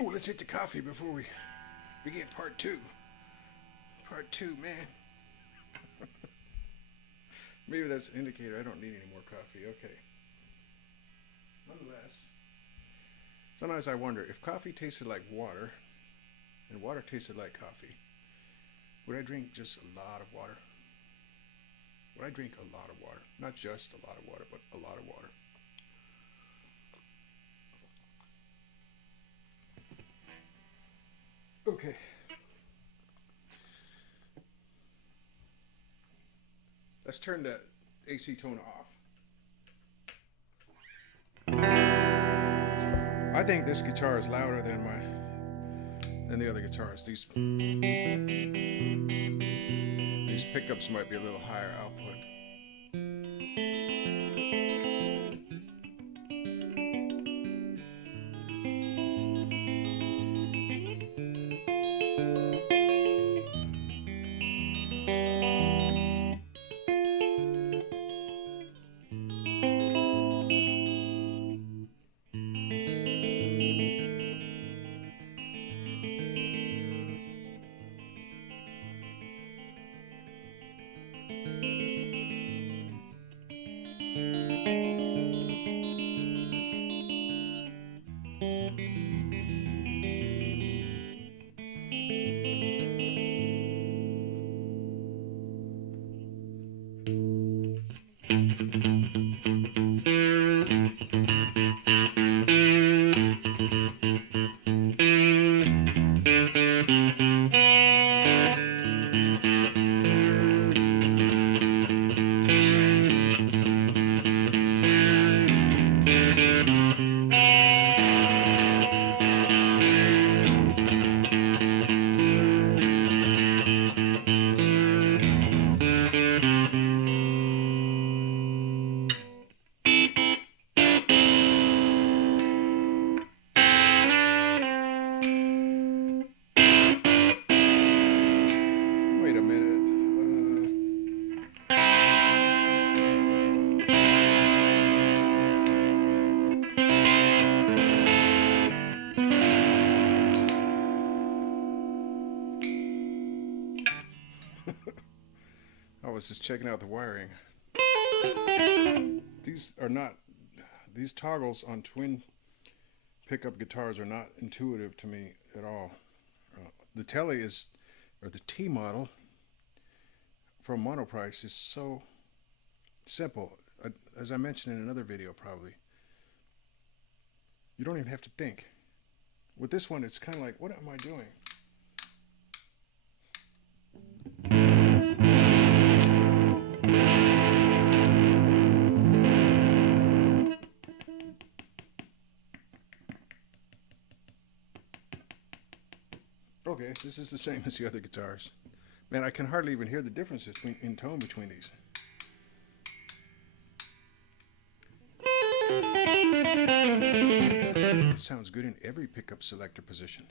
Oh, let's hit the coffee before we begin part two. Part two, man. Maybe that's an indicator I don't need any more coffee. Okay. Nonetheless, sometimes I wonder if coffee tasted like water and water tasted like coffee, would I drink just a lot of water? Would I drink a lot of water? Not just a lot of water, but a lot of water. Okay. Let's turn the AC tone off. I think this guitar is louder than the other guitars. These pickups might be a little higher output. Wait a minute. I was just checking out the wiring. These are not, these toggles on twin pickup guitars are not intuitive to me at all. The Tele is, or the T model from Monoprice is so simple. As I mentioned in another video probably, you don't even have to think. With this one, it's kind of like, what am I doing? Okay, this is the same as the other guitars. Man, I can hardly even hear the differences in tone between these. It sounds good in every pickup selector position.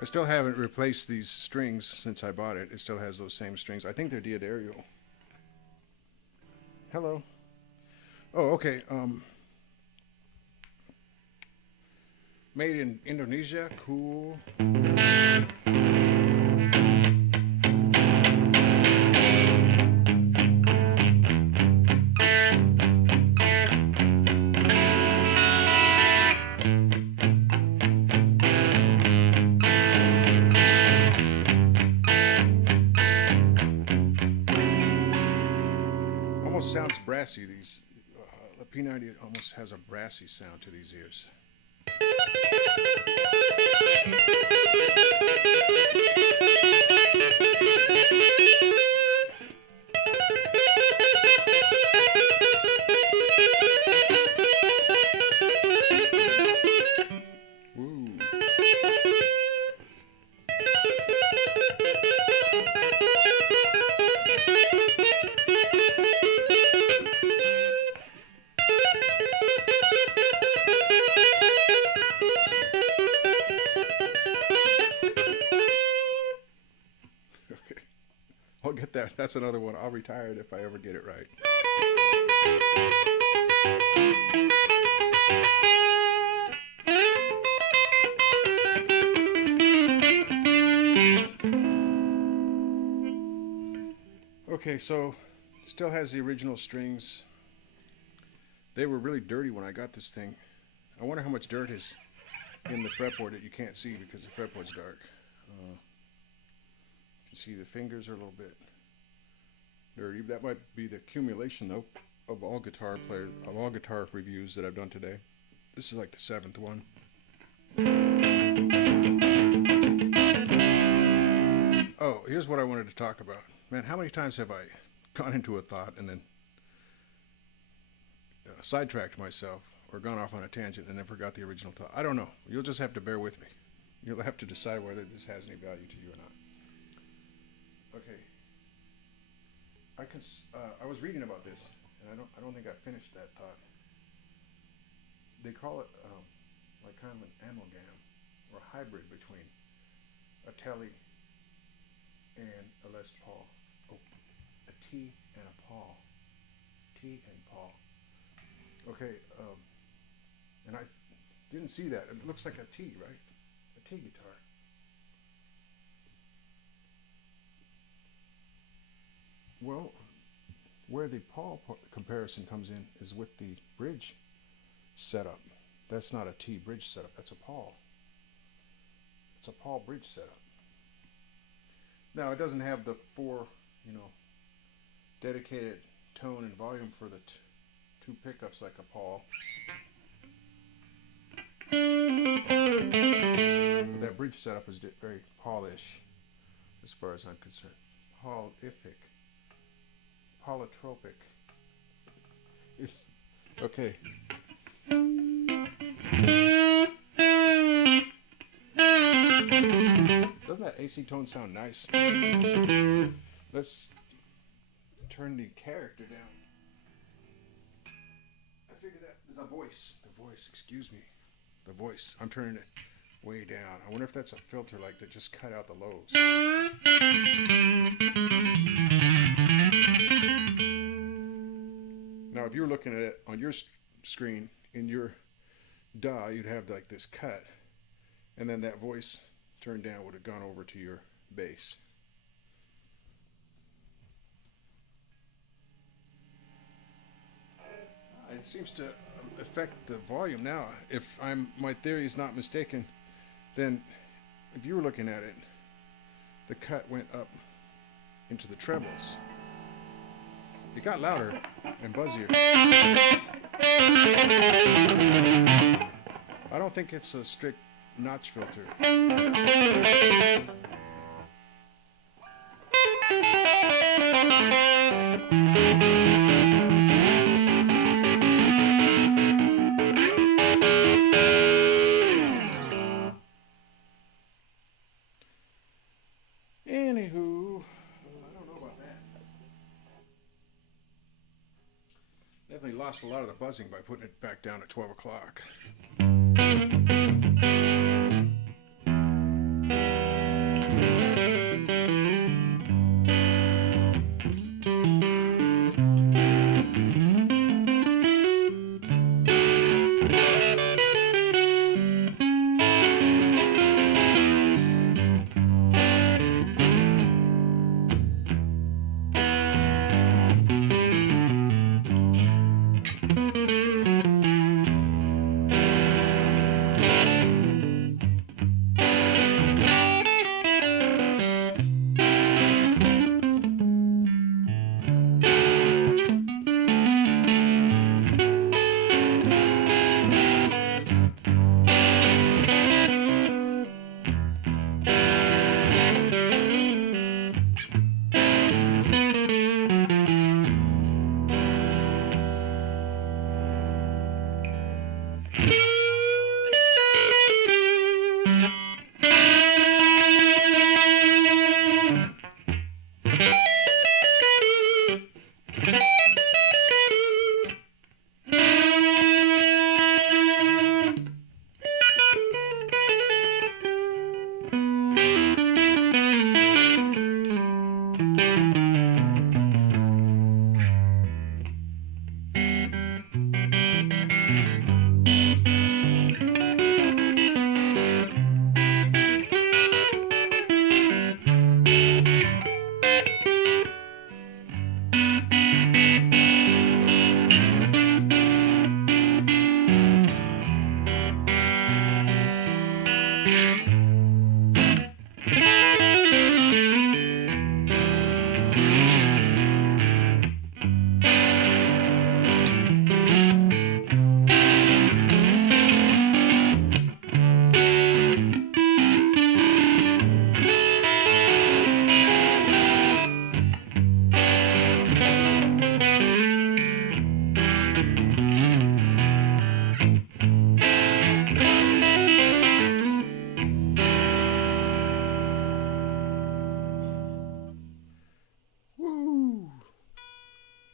I still haven't replaced these strings since I bought it. It still has those same strings. I think they're Diodario. Hello. Oh, okay. Made in Indonesia. Cool. Almost sounds brassy. These the P90 almost has a brassy sound to these ears. That's another one. I'll retire it if I ever get it right. Okay, so still has the original strings. They were really dirty when I got this thing. I wonder how much dirt is in the fretboard that you can't see because the fretboard's dark. You can see the fingers are a little bit dirty. That might be the accumulation though of all guitar reviews that I've done today. This is like the 7th one. Oh, here's what I wanted to talk about. Man, how many times have I gone into a thought and then sidetracked myself or gone off on a tangent and then forgot the original thought? I don't know. You'll just have to bear with me. You'll have to decide whether this has any value to you or not. Okay. I was reading about this, and I don't think I finished that thought. They call it like kind of an amalgam or hybrid between a Tele and a Les Paul. Oh, a T and a Paul. T and Paul. Okay, and I didn't see that. It looks like a T, right? A T guitar. Well, where the Paul comparison comes in is with the bridge setup. That's not a T bridge setup, that's a Paul. It's a Paul bridge setup. Now, it doesn't have the 4, dedicated tone and volume for the 2 pickups like a Paul. But that bridge setup is very Paulish, as far as I'm concerned. Paulific. Polytropic. It's okay. Doesn't that AC tone sound nice? Let's turn the character down. I figured that there's a voice. The voice, excuse me. The voice. I'm turning it way down. I wonder if that's a filter like that just cut out the lows. Now, if you were looking at it on your screen in your DAW, you'd have like this cut, and then that voice turned down would have gone over to your bass. It seems to affect the volume now. If my theory is not mistaken, then if you were looking at it, the cut went up into the trebles. It got louder and buzzier. I don't think it's a strict notch filter. Anywho, I don't know about that. Definitely lost a lot of the buzzing by putting it back down at 12 o'clock.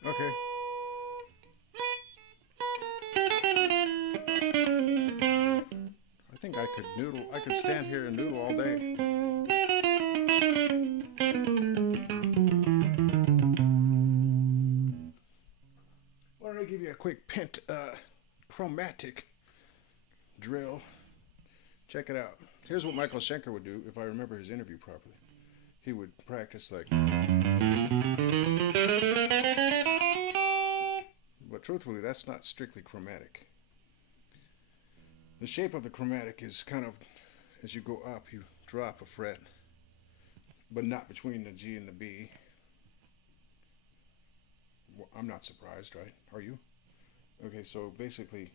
Okay. I think I could noodle. I could stand here and noodle all day. Why don't I give you a quick chromatic drill? Check it out. Here's what Michael Schenker would do if I remember his interview properly. He would practice like. But truthfully, that's not strictly chromatic. The shape of the chromatic is kind of, as you go up, you drop a fret, but not between the G and the B. Well, I'm not surprised, right? Are you? Okay, so basically,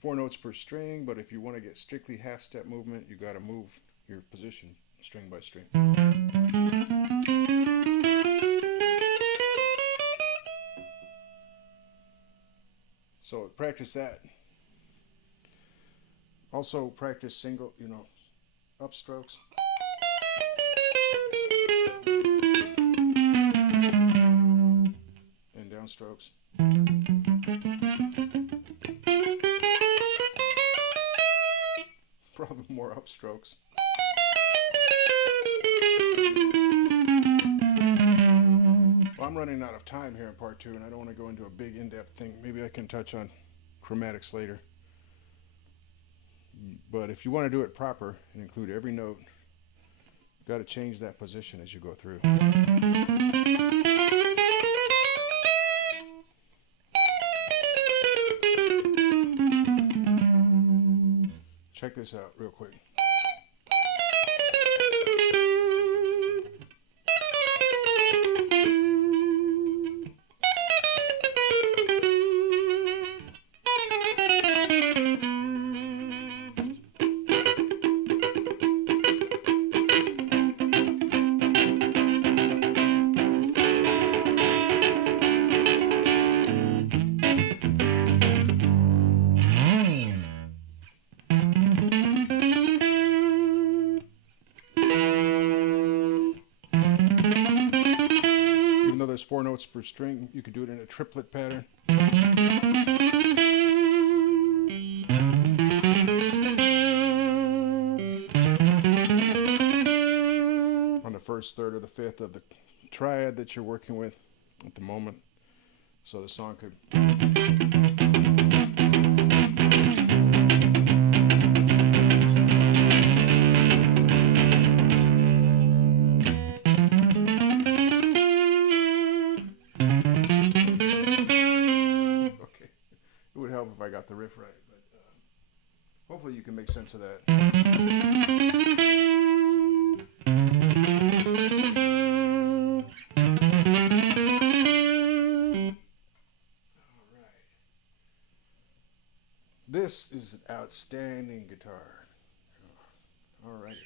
4 notes per string, but if you want to get strictly half step movement, you got to move your position string by string. So practice that. Also practice single, upstrokes. And downstrokes. Probably more upstrokes. Well, I'm running out of time here in part 2, and I don't want to go into a big in-depth thing. Maybe I can touch on chromatics later. But if you want to do it proper and include every note, you've got to change that position as you go through. Check this out real quick. Even though there's 4 notes per string, you could do it in a triplet pattern. On the first, third, or the fifth of the triad that you're working with at the moment. So the song could. It would help if I got the riff right, but hopefully you can make sense of that. All right. This is an outstanding guitar. All right.